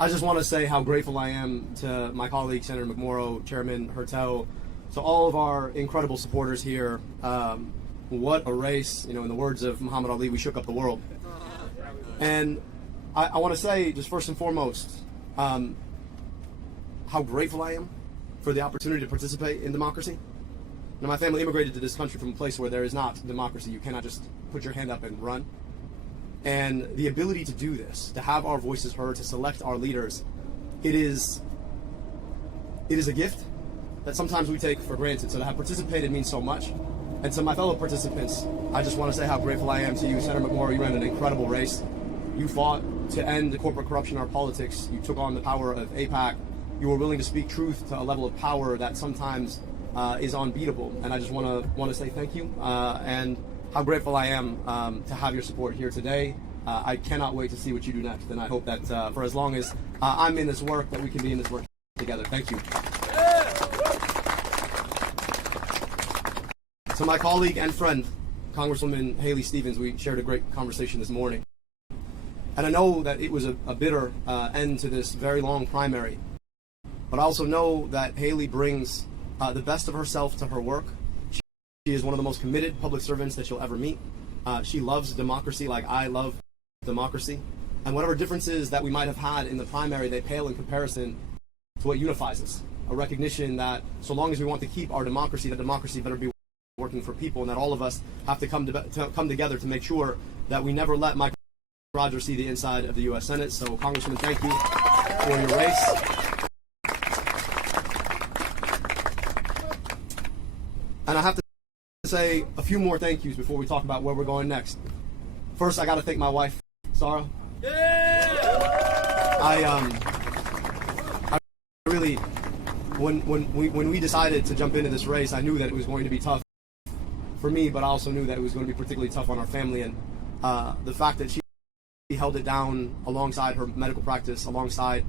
I just want to say how grateful I am to my colleague, Senator McMorrow, Chairman Hertel, to all of our incredible supporters here. What a race. You know, in the words of Muhammad Ali, we shook up the world. And I want to say, just first and foremost, how grateful I am for the opportunity to participate in democracy. Now, my family immigrated to this country from a place where there is not democracy. You cannot just put your hand up and run. And the ability to do this, to have our voices heard, to select our leaders, it is a gift that sometimes we take for granted. So to have participated means so much. And to my fellow participants, I just want to say how grateful I am to you, Senator McMorrow. You ran an incredible race. You fought to end the corporate corruption in our politics. You took on the power of AIPAC. You were willing to speak truth to a level of power that sometimes is unbeatable. And I just want to say thank you and how grateful I am to have your support here today. I cannot wait to see what you do next. And I hope that for as long as I'm in this work, that we can be in this work together. Thank you. To my colleague and friend, Congresswoman Haley Stevens, we shared a great conversation this morning. And I know that it was a bitter end to this very long primary. But I also know that Haley brings the best of herself to her work. She is one of the most committed public servants that you'll ever meet. She loves democracy like I love democracy. And whatever differences that we might have had in the primary, they pale in comparison to what unifies us. A recognition that so long as we want to keep our democracy, the democracy better be working for people, and that all of us have to come together to make sure that we never let Mike Rogers see the inside of the U.S. Senate. So, Congressman, thank you for your race. And I have to say a few more thank yous before we talk about where we're going next. First, I got to thank my wife, Sarah. I really, when we decided to jump into this race, I knew that it was going to be tough for me, but I also knew that it was going to be particularly tough on our family. And the fact that she held it down alongside her medical practice, alongside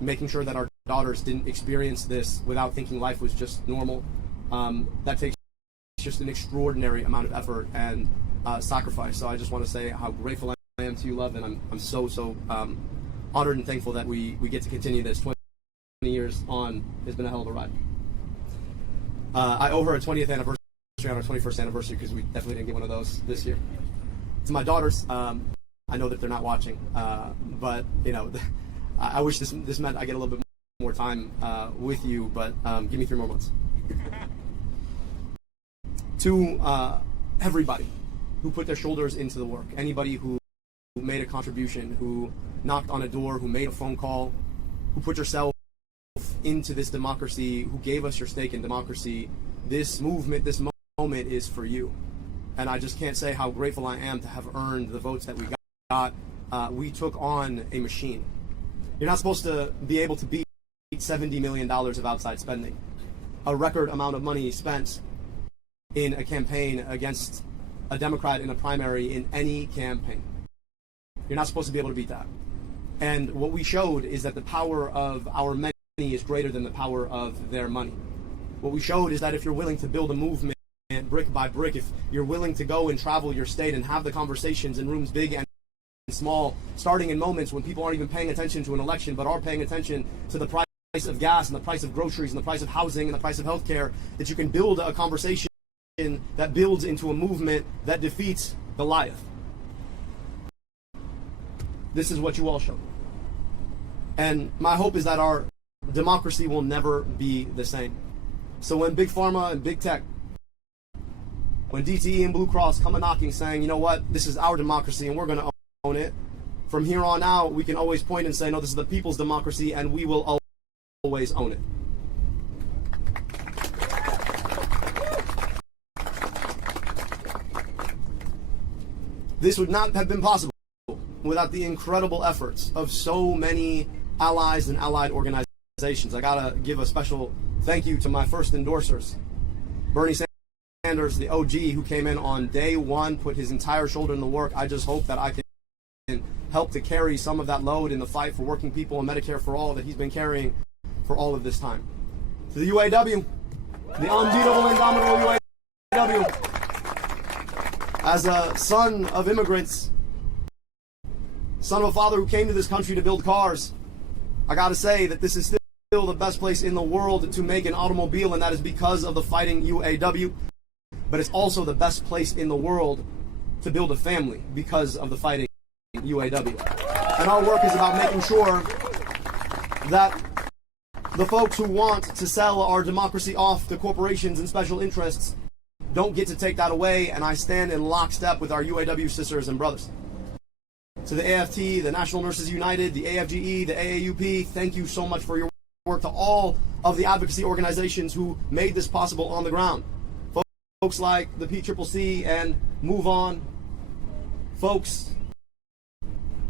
making sure that our daughters didn't experience this without thinking life was just normal, that takes just an extraordinary amount of effort and sacrifice. So I just want to say how grateful I am to you, love, and I'm so honored and thankful that we get to continue this 20 years on. It's been a hell of a ride. I owe her a 20th anniversary on our 21st anniversary, because we definitely didn't get one of those this year. To my daughters, I know that they're not watching, but you know, I wish this meant I get a little bit more time with you, but give me 3 more months. To everybody who put their shoulders into the work, anybody who made a contribution, who knocked on a door, who made a phone call, who put yourself into this democracy, who gave us your stake in democracy, this movement, this moment is for you. And I just can't say how grateful I am to have earned the votes that we got. We took on a machine. You're not supposed to be able to beat $70 million of outside spending, a record amount of money spent in a campaign against a Democrat in a primary in any campaign. You're not supposed to be able to beat that. And what we showed is that the power of our many is greater than the power of their money. What we showed is that if you're willing to build a movement brick by brick, if you're willing to go and travel your state and have the conversations in rooms big and small, starting in moments when people aren't even paying attention to an election but are paying attention to the price of gas and the price of groceries and the price of housing and the price of healthcare, that you can build a conversation that builds into a movement that defeats Goliath. This is what you all showed. And my hope is that our democracy will never be the same. So when Big Pharma and Big Tech, when DTE and Blue Cross come a knocking saying, you know what, this is our democracy and we're going to own it, from here on out, we can always point and say, no, this is the people's democracy and we will always own it. This would not have been possible without the incredible efforts of so many allies and allied organizations. I gotta give a special thank you to my first endorsers. Bernie Sanders, the OG, who came in on day one, put his entire shoulder in the work. I just hope that I can help to carry some of that load in the fight for working people and Medicare for all that he's been carrying for all of this time. To the UAW, the unbeatable, indomitable UAW. As a son of immigrants, son of a father who came to this country to build cars, I gotta say that this is still the best place in the world to make an automobile, and that is because of the Fighting UAW. But it's also the best place in the world to build a family because of the Fighting UAW. And our work is about making sure that the folks who want to sell our democracy off to corporations and special interests don't get to take that away, and I stand in lockstep with our UAW sisters and brothers. To the AFT, the National Nurses United, the AFGE, the AAUP, thank you so much for your work. To all of the advocacy organizations who made this possible on the ground. Folks like the PCCC and Move On, folks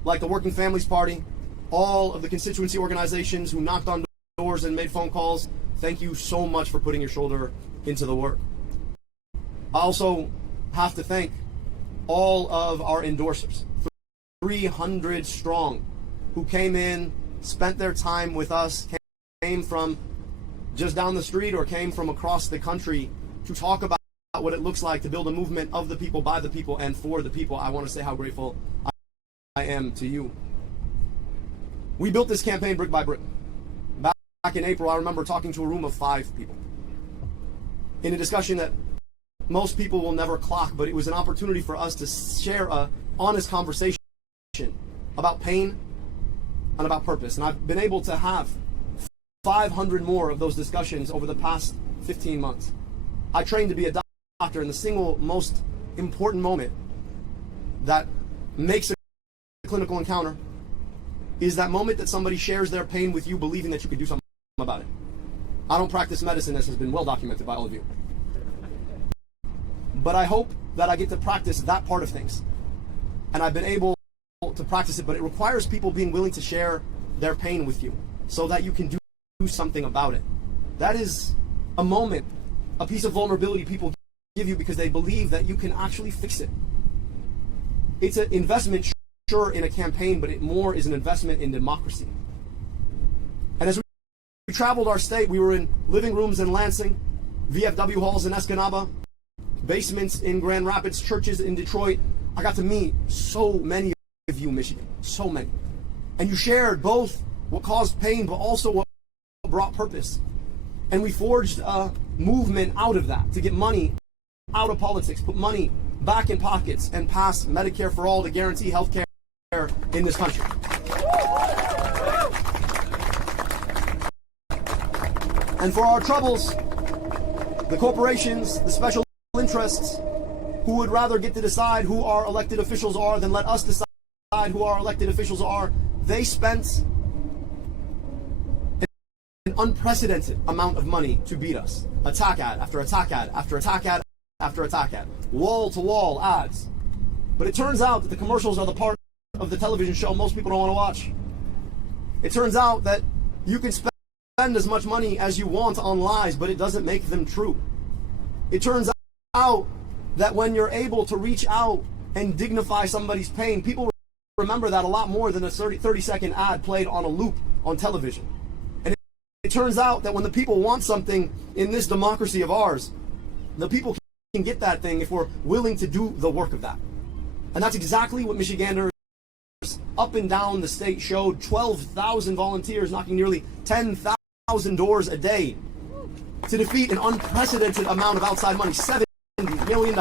like the Working Families Party, all of the constituency organizations who knocked on doors and made phone calls, thank you so much for putting your shoulder into the work. I also have to thank all of our endorsers, 300 strong, who came in, spent their time with us, came from just down the street or came from across the country to talk about what it looks like to build a movement of the people, by the people, and for the people. I want to say how grateful I am to you. We built this campaign brick by brick. Back in April, I remember talking to a room of 5 people in a discussion that most people will never clock, but it was an opportunity for us to share an honest conversation about pain and about purpose. And I've been able to have 500 more of those discussions over the past 15 months. I trained to be a doctor, and the single most important moment that makes a clinical encounter is that moment that somebody shares their pain with you, believing that you can do something about it. I don't practice medicine, as has been well documented by all of you. But I hope that I get to practice that part of things. And I've been able to practice it, but it requires people being willing to share their pain with you so that you can do something about it. That is a moment, a piece of vulnerability people give you because they believe that you can actually fix it. It's an investment, sure, in a campaign, but it more is an investment in democracy. And as we traveled our state, we were in living rooms in Lansing, VFW halls in Escanaba, basements in Grand Rapids, churches in Detroit. I got to meet so many of you, Michigan, so many. And you shared both what caused pain, but also what brought purpose. And we forged a movement out of that to get money out of politics, put money back in pockets, and pass Medicare for all to guarantee health care in this country. And for our troubles, the corporations, the special interests, who would rather get to decide who our elected officials are than let us decide who our elected officials are, they spent an unprecedented amount of money to beat us. Attack ad after attack ad after attack ad after attack ad. Wall-to-wall ads. But it turns out that the commercials are the part of the television show most people don't want to watch. It turns out that you can spend as much money as you want on lies, but it doesn't make them true. It turns out that when you're able to reach out and dignify somebody's pain, people remember that a lot more than a 30-second ad played on a loop on television. And it turns out that when the people want something in this democracy of ours, the people can get that thing if we're willing to do the work of that. And that's exactly what Michiganders up and down the state showed. 12,000 volunteers knocking nearly 10,000 doors a day to defeat an unprecedented amount of outside money, $70 million.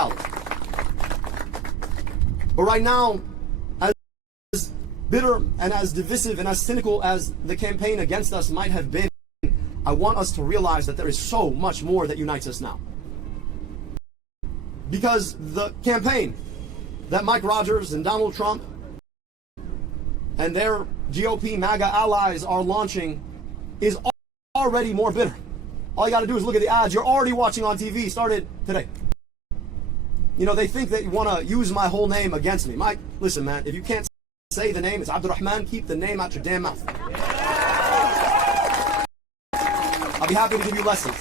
But right now, as bitter and as divisive and as cynical as the campaign against us might have been, I want us to realize that there is so much more that unites us now. Because the campaign that Mike Rogers and Donald Trump and their GOP MAGA allies are launching is already more bitter. All you got to do is look at the ads you're already watching on TV, started today. You know, they think that you want to use my whole name against me. Mike, listen, man, if you can't say the name, it's Abdurrahman, keep the name out your damn mouth. I'll be happy to give you lessons.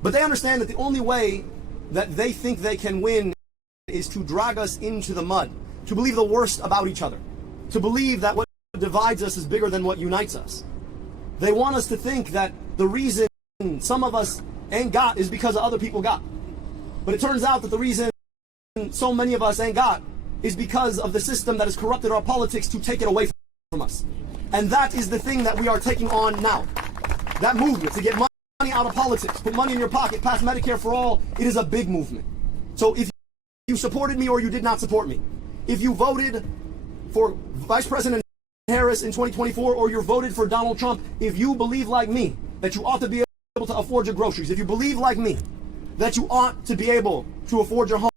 But they understand that the only way that they think they can win is to drag us into the mud, to believe the worst about each other, to believe that what divides us is bigger than what unites us. They want us to think that the reason some of us ain't got is because other people got. But it turns out that the reason so many of us ain't got is because of the system that has corrupted our politics to take it away from us. And that is the thing that we are taking on now. That movement to get money out of politics, put money in your pocket, pass Medicare for all, it is a big movement. So if you supported me or you did not support me, if you voted for Vice President Harris in 2024 or you voted for Donald Trump, if you believe like me that you ought to be able to afford your groceries, if you believe like me that you ought to be able to afford your home,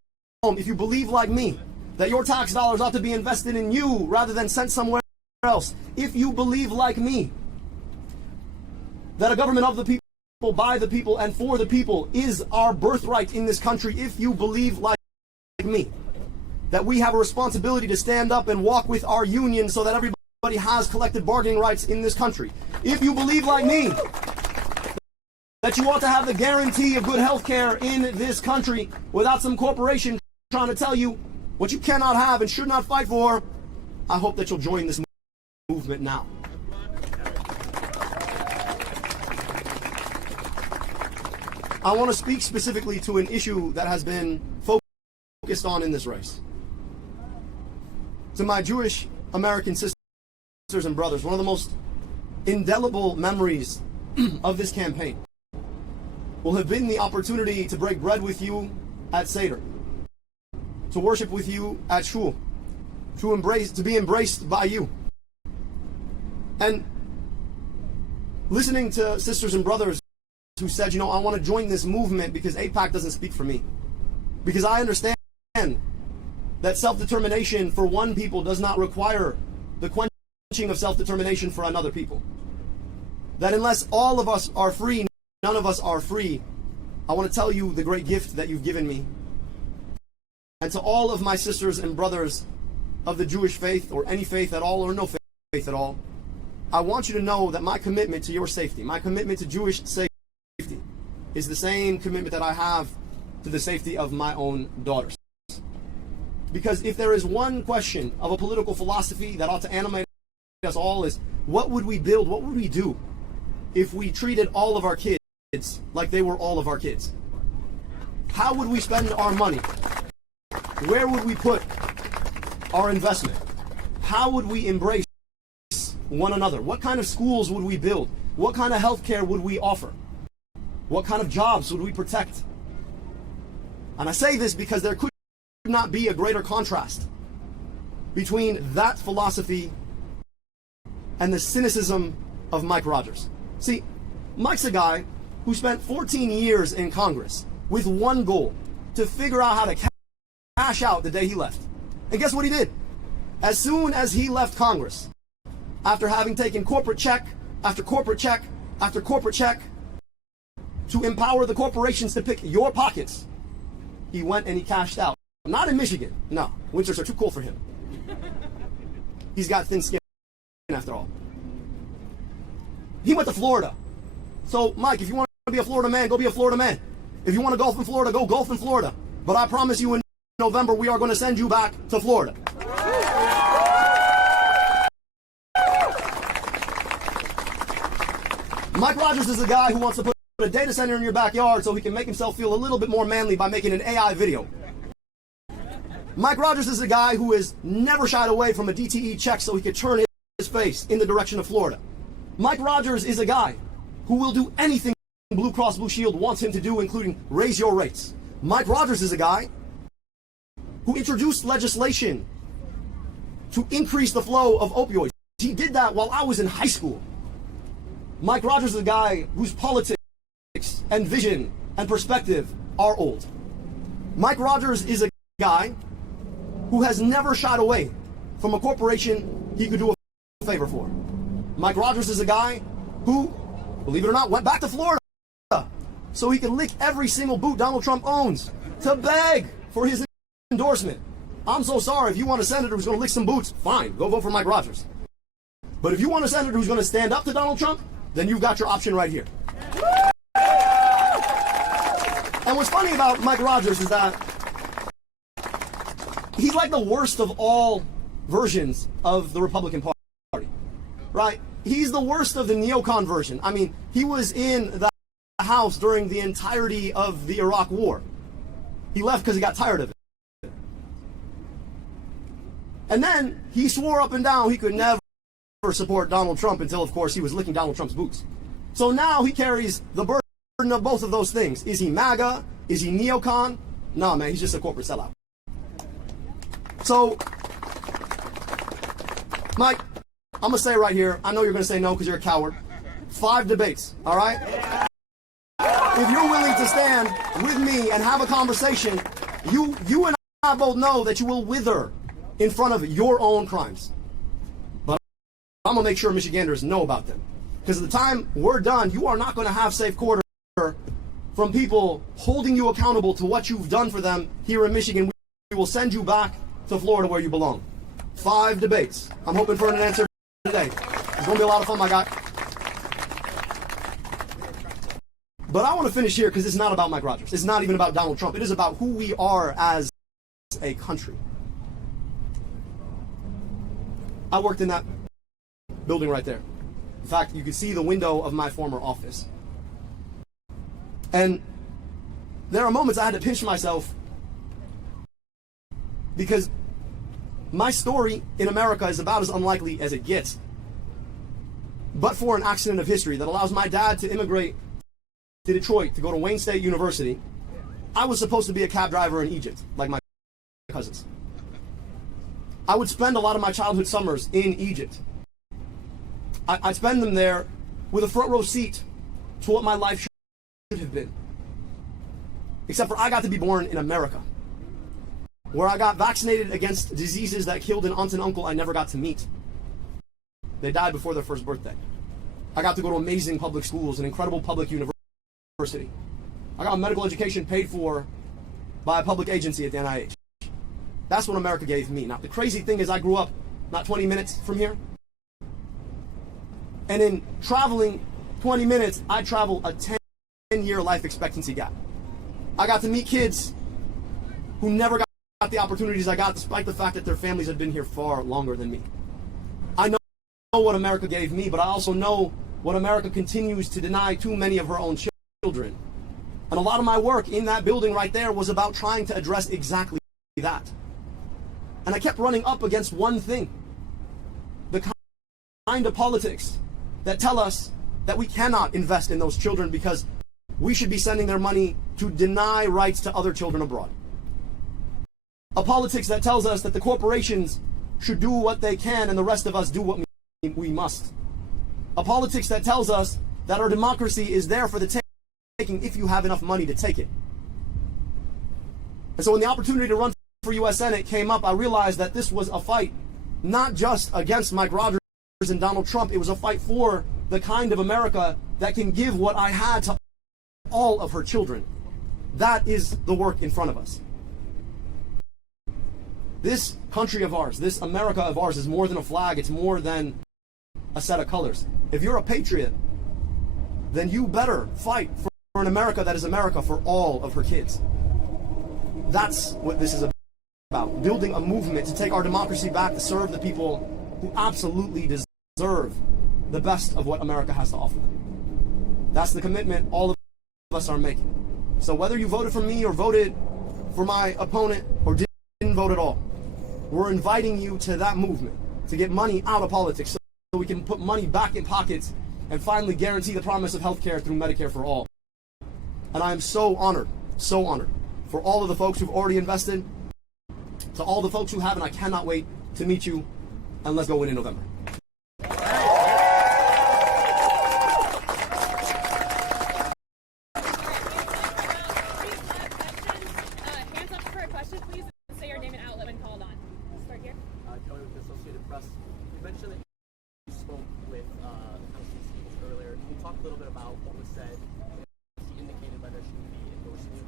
if you believe like me that your tax dollars ought to be invested in you rather than sent somewhere else, if you believe like me that a government of the people, by the people, and for the people is our birthright in this country, if you believe like me that we have a responsibility to stand up and walk with our union so that everybody has collective bargaining rights in this country, if you believe like me that you ought to have the guarantee of good health care in this country without some corporation trying to tell you what you cannot have and should not fight for, I hope that you'll join this movement now. I want to speak specifically to an issue that has been focused on in this race. To my Jewish American sisters and brothers, one of the most indelible memories of this campaign will have been the opportunity to break bread with you at Seder, to worship with you at Shul, to be embraced by you. And listening to sisters and brothers who said, I want to join this movement because AIPAC doesn't speak for me. Because I understand that self-determination for one people does not require the quenching of self-determination for another people. That unless all of us are free, none of us are free. I want to tell you the great gift that you've given me. And to all of my sisters and brothers of the Jewish faith, or any faith at all, or no faith at all, I want you to know that my commitment to your safety, my commitment to Jewish safety, is the same commitment that I have to the safety of my own daughters. Because if there is one question of a political philosophy that ought to animate us all, is what would we build, what would we do if we treated all of our kids like they were all of our kids? How would we spend our money? Where would we put our investment? How would we embrace one another? What kind of schools would we build? What kind of health care would we offer? What kind of jobs would we protect? And I say this because there could not be a greater contrast between that philosophy and the cynicism of Mike Rogers. See, Mike's a guy who spent 14 years in Congress with one goal: to figure out how to cash out the day he left. And guess what he did? As soon as he left Congress, after having taken corporate check after corporate check after corporate check to empower the corporations to pick your pockets, he went and he cashed out. Not in Michigan. No, winters are too cold for him. He's got thin skin after all. He went to Florida. So, Mike, if you want to be a Florida man, go be a Florida man. If you want to golf in Florida, go golf in Florida. But I promise you in November, we are going to send you back to Florida. Mike Rogers is a guy who wants to put a data center in your backyard so he can make himself feel a little bit more manly by making an AI video. Mike Rogers is a guy who has never shied away from a DTE check so he could turn his face in the direction of Florida. Mike Rogers is a guy who will do anything Blue Cross Blue Shield wants him to do, including raise your rates. Mike Rogers is a guy who introduced legislation to increase the flow of opioids. He did that while I was in high school. Mike Rogers is a guy whose politics and vision and perspective are old. Mike Rogers is a guy who has never shied away from a corporation he could do a favor for. Mike Rogers is a guy who, believe it or not, went back to Florida so he could lick every single boot Donald Trump owns to beg for his endorsement. I'm so sorry. If you want a senator who's going to lick some boots, fine, go vote for Mike Rogers. But if you want a senator who's going to stand up to Donald Trump, then you've got your option right here. And what's funny about Mike Rogers is that he's like the worst of all versions of the Republican Party, right? He's the worst of the neocon version. I mean, he was in the House during the entirety of the Iraq War. He left because he got tired of it. And then he swore up and down he could never support Donald Trump until, of course, he was licking Donald Trump's boots. So now he carries the burden of both of those things. Is he MAGA? Is he neocon? No, man, he's just a corporate sellout. So, Mike, I'm going to say right here, I know you're going to say no because you're a coward. 5 debates, all right? If you're willing to stand with me and have a conversation, you and I both know that you will wither in front of your own crimes. But I'm going to make sure Michiganders know about them. Because at the time we're done, you are not going to have safe quarter from people holding you accountable to what you've done for them here in Michigan. We will send you back to Florida where you belong. 5 debates. I'm hoping for an answer today. It's going to be a lot of fun, my guy. But I want to finish here because it's not about Mike Rogers. It's not even about Donald Trump. It is about who we are as a country. I worked in that building right there. In fact, you can see the window of my former office. And there are moments I had to pinch myself because my story in America is about as unlikely as it gets. But for an accident of history that allows my dad to immigrate to Detroit to go to Wayne State University, I was supposed to be a cab driver in Egypt, like my cousins. I would spend a lot of my childhood summers in Egypt. I'd spend them there with a front row seat to what my life should have been. Except for I got to be born in America, where I got vaccinated against diseases that killed an aunt and uncle I never got to meet. They died before their first birthday. I got to go to amazing public schools, an incredible public university. I got medical education paid for by a public agency at the NIH. That's what America gave me. Now, the crazy thing is I grew up not 20 minutes from here. And in traveling 20 minutes, I travel a 10-year life expectancy gap. I got to meet kids who never got the opportunities I got, despite the fact that their families had been here far longer than me. I know what America gave me, but I also know what America continues to deny too many of her own children. And a lot of my work in that building right there was about trying to address exactly that. And I kept running up against one thing: the kind of politics that tell us that we cannot invest in those children because we should be sending their money to deny rights to other children abroad. A politics that tells us that the corporations should do what they can and the rest of us do what we must. A politics that tells us that our democracy is there for the taking if you have enough money to take it. And so when the opportunity to run for U.S. Senate came up, I realized that this was a fight not just against Mike Rogers and Donald Trump. It was a fight for the kind of America that can give what I had to all of her children. That is the work in front of us. This country of ours, this America of ours, is more than a flag. It's more than a set of colors. If you're a patriot, then you better fight for an America that is America for all of her kids. That's what this is about. Building a movement to take our democracy back, to serve the people who absolutely deserve the best of what America has to offer them. That's the commitment all of us are making. So whether you voted for me or voted for my opponent or didn't vote at all, we're inviting you to that movement to get money out of politics so we can put money back in pockets and finally guarantee the promise of health care through Medicare for all. And I am so honored for all of the folks who've already invested, to all the folks who haven't. I cannot wait to meet you, and let's go win in November. Hands up for a question, please. Say your name and outlet when called on. Start here. Tony with the Associated Press. You mentioned that you spoke with LANSING earlier. Can you talk a little bit about what was said? She indicated whether she would be endorsing you.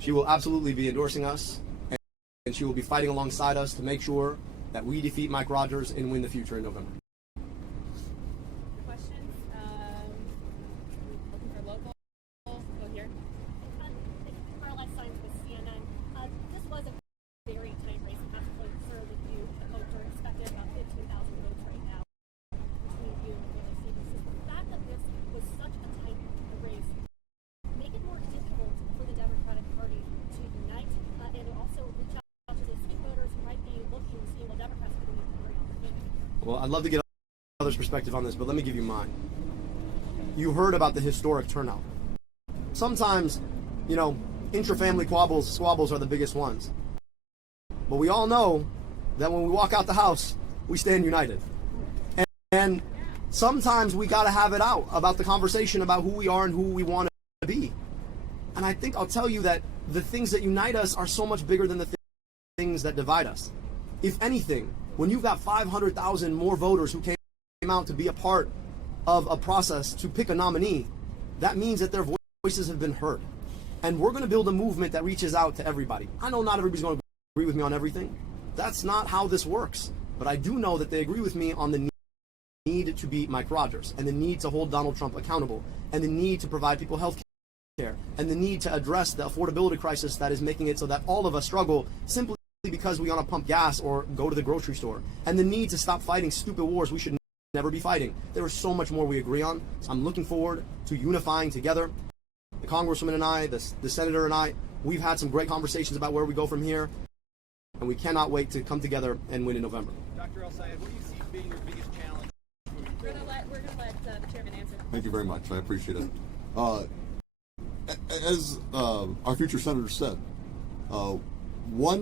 She will absolutely be endorsing us, and she will be fighting alongside us to make sure that we defeat Mike Rogers and win the future in November. Questions? Looking for local. Go here. Signs with CNN. This was a very tight race. And that's what sir with you, the votes are expected about 15,000 votes right now between you and the CBC. The fact that this was such a tight race make it more difficult for the Democratic Party to unite and also reach out to the swing voters who might be looking to see, well, Democrats Well, I'd love to get others' perspective on this, but let me give you mine. You heard about the historic turnout. Sometimes, you know, intra-family squabbles are the biggest ones. But we all know that when we walk out the house, we stand united. And sometimes we got to have it out about the conversation about who we are and who we want to be. And I think I'll tell you that the things that unite us are so much bigger than the things that divide us. If anything, when you've got 500,000 more voters who came out to be a part of a process to pick a nominee, that means that their voices have been heard. And we're going to build a movement that reaches out to everybody. I know not everybody's going to agree with me on everything. That's not how this works. But I do know that they agree with me on the need to beat Mike Rogers, and the need to hold Donald Trump accountable, and the need to provide people health care, and the need to address the affordability crisis that is making it so that all of us struggle simply because we want to pump gas or go to the grocery store, and the need to stop fighting stupid wars we should never be fighting. There is so much more we agree on. So I'm looking forward to unifying together. The Congresswoman and I, the Senator and I, we've had some great conversations about where we go from here, and we cannot wait to come together and win in November. Dr. El-Sayed, what do you see being your biggest challenge? We're gonna let the chairman answer. Thank you very much. I appreciate it. As our future senator said, one